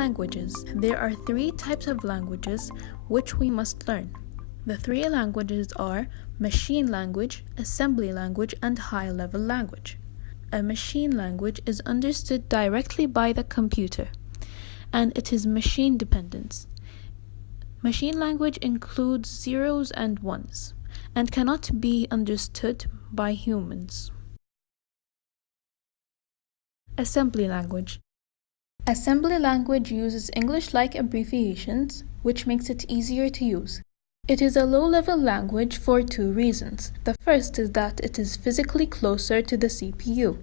Languages. There are three types of languages which we must learn. The three languages are machine language, assembly language, and high-level language. A machine language is understood directly by the computer, and it is machine dependent. Machine language includes zeros and ones, and cannot be understood by humans. Assembly language. Assembly language uses English-like abbreviations, which makes it easier to use. It is a low-level language for two reasons. The first is that it is physically closer to the CPU.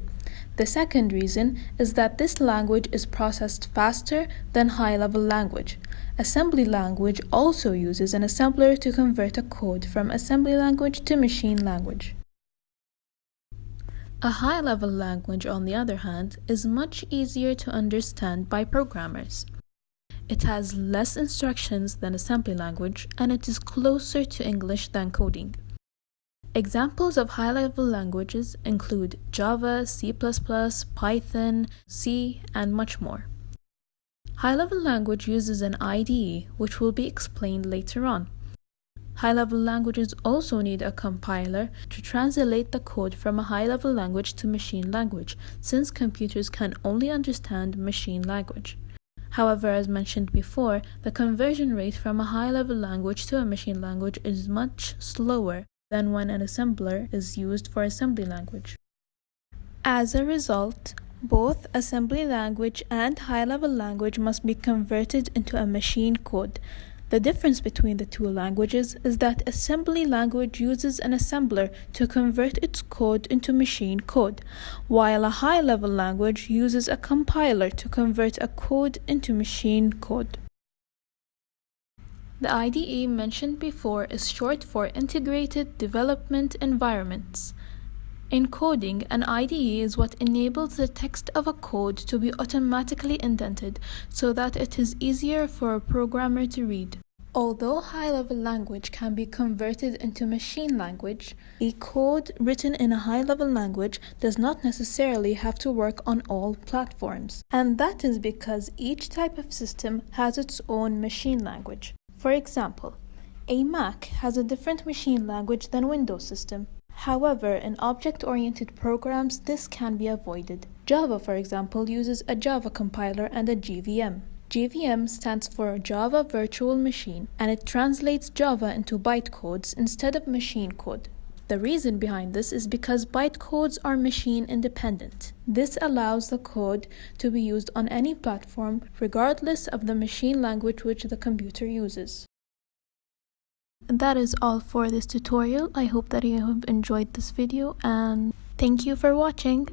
The second reason is that this language is processed faster than high-level language. Assembly language also uses an assembler to convert a code from assembly language to machine language. A high-level language, on the other hand, is much easier to understand by programmers. It has less instructions than assembly language, and it is closer to English than coding. Examples of high-level languages include Java, C++, Python, C, and much more. High-level language uses an IDE, which will be explained later on. High-level languages also need a compiler to translate the code from a high-level language to machine language, since computers can only understand machine language. However, as mentioned before, the conversion rate from a high-level language to a machine language is much slower than when an assembler is used for assembly language. As a result, both assembly language and high-level language must be converted into a machine code. The difference between the two languages is that assembly language uses an assembler to convert its code into machine code, while a high-level language uses a compiler to convert a code into machine code. The IDE mentioned before is short for Integrated Development Environments. In coding, an IDE is what enables the text of a code to be automatically indented so that it is easier for a programmer to read. Although high-level language can be converted into machine language, a code written in a high-level language does not necessarily have to work on all platforms. And that is because each type of system has its own machine language. For example, a Mac has a different machine language than Windows system. However, in object-oriented programs, this can be avoided. Java, for example, uses a Java compiler and a JVM. JVM stands for Java Virtual Machine, and it translates Java into bytecodes instead of machine code. The reason behind this is because bytecodes are machine independent. This allows the code to be used on any platform, regardless of the machine language which the computer uses. That is all for this tutorial. I hope that you have enjoyed this video, and thank you for watching.